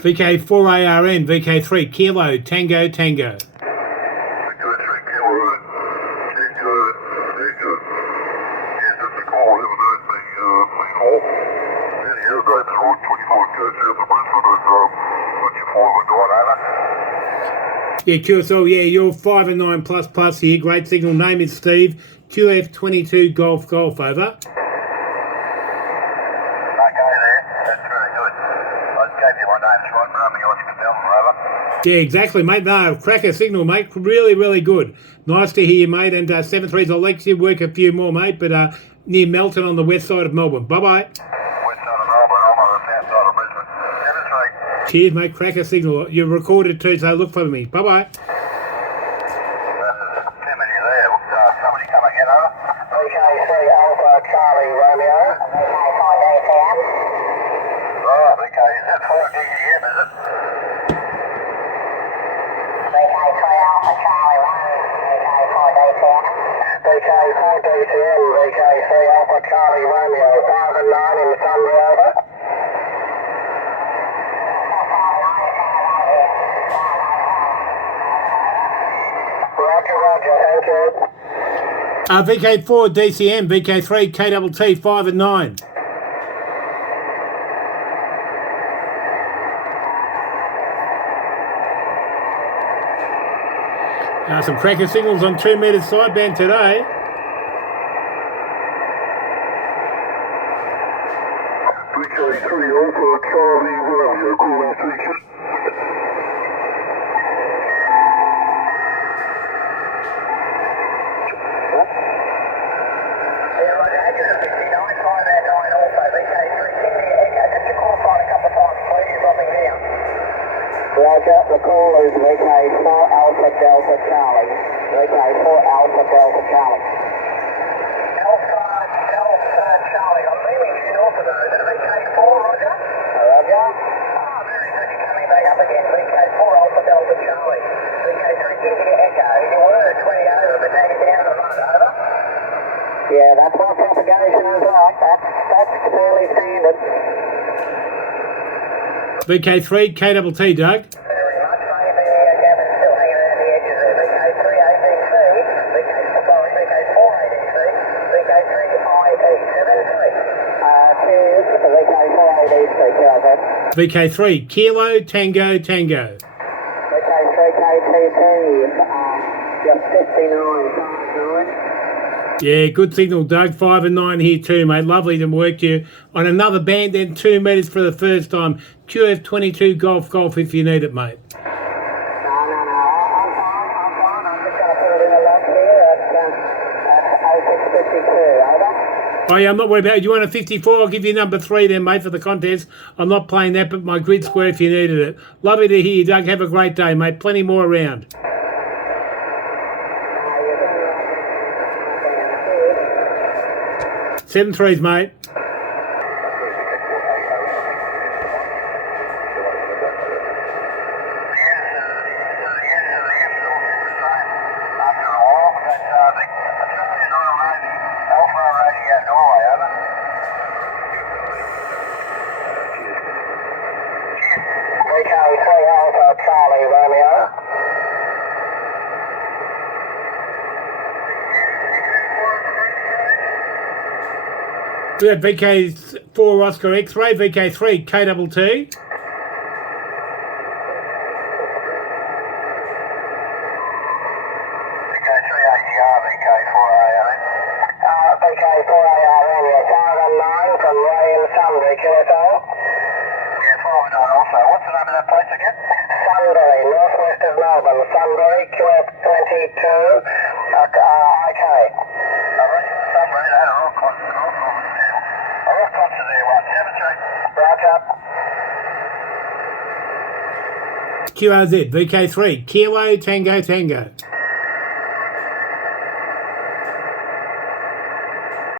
VK4ARN, VK3 Kilo Tango Tango. Yeah, QSL, yeah, you're 5 and 9 plus here. Great signal. Name is Steve. QF22 Golf over. Okay there, that's very good. I just gave you my name, it's right, Romeo Oscar Delta, over. Yeah, exactly, mate. No, cracker signal, mate. Really, really good. Nice to hear you, mate. And 7-3s, I'll let you work a few more, mate, but near Melton on the west side of Melbourne. Bye-bye. West side of Melbourne, I'm on the south side of Brisbane. 7-3. Cheers, mate. Cracker signal. You're recorded too, so look for me. Bye-bye. Too many there. Somebody come again, over. VK3 Alpha Charlie Romeo. VK5 DCM. Right, VK, is that 4 DCM, is it? VK3 Alpha Charlie Romeo. VK4 DCM. VK4 DCM, VK3 Alpha Charlie Romeo. 5 and 9 in the Sunbury, over. Roger, thank you. VK4 DCM, VK3 KTT 5 and 9. Some cracker signals on 2 metres sideband today. VK3 Alpha Charlie Romeo, calling feature. Roger, the call is VK4 Alpha Delta Charlie. VK4 Alpha Delta Charlie. Alpha Delta Charlie. I'm leaving you north of those. Is it VK4, Roger? Roger. Oh, very good. You're coming back up again. VK4 Alpha Delta Charlie. VK3 India Echo. You were 20 over, but now you're down the run, over. Yeah, that's what propagation is like. That's fairly standard. VK3 KTT, Doug. Very much. Maybe Gavin's still hanging around the edges there. VK3 ADC, VK4 ADC, VK3 IE 7-3. Cheers, VK4 ADC, Calvin. VK3 Kilo Tango Tango. VK3 KTT, just 59. Yeah, good signal, Doug. 5 and 9 here too, mate. Lovely to work you on another band then 2 metres for the first time. QF22 Golf if you need it, mate. No, I'm fine. I'm just going to put it in a lock here at 0652, over. Oh yeah, I'm not worried about it. You want a 54? I'll give you number 3 then, mate, for the contest. I'm not playing that, but my grid square if you needed it. Lovely to hear you, Doug. Have a great day, mate. Plenty more around. 7-3s, mate. We have VK4 Oscar X-Ray, VK3 KTT. VK4ARN, yeah, 519 from Ray and Sunbury, QSL. Yeah, 519 also. What's the name of that place again? Sunbury, northwest of Melbourne. Sunbury, QF22, IK. Sunbury, they had a rock concert there, 7-3. Right up. QRZ, VK3 Kilo Tango Tango.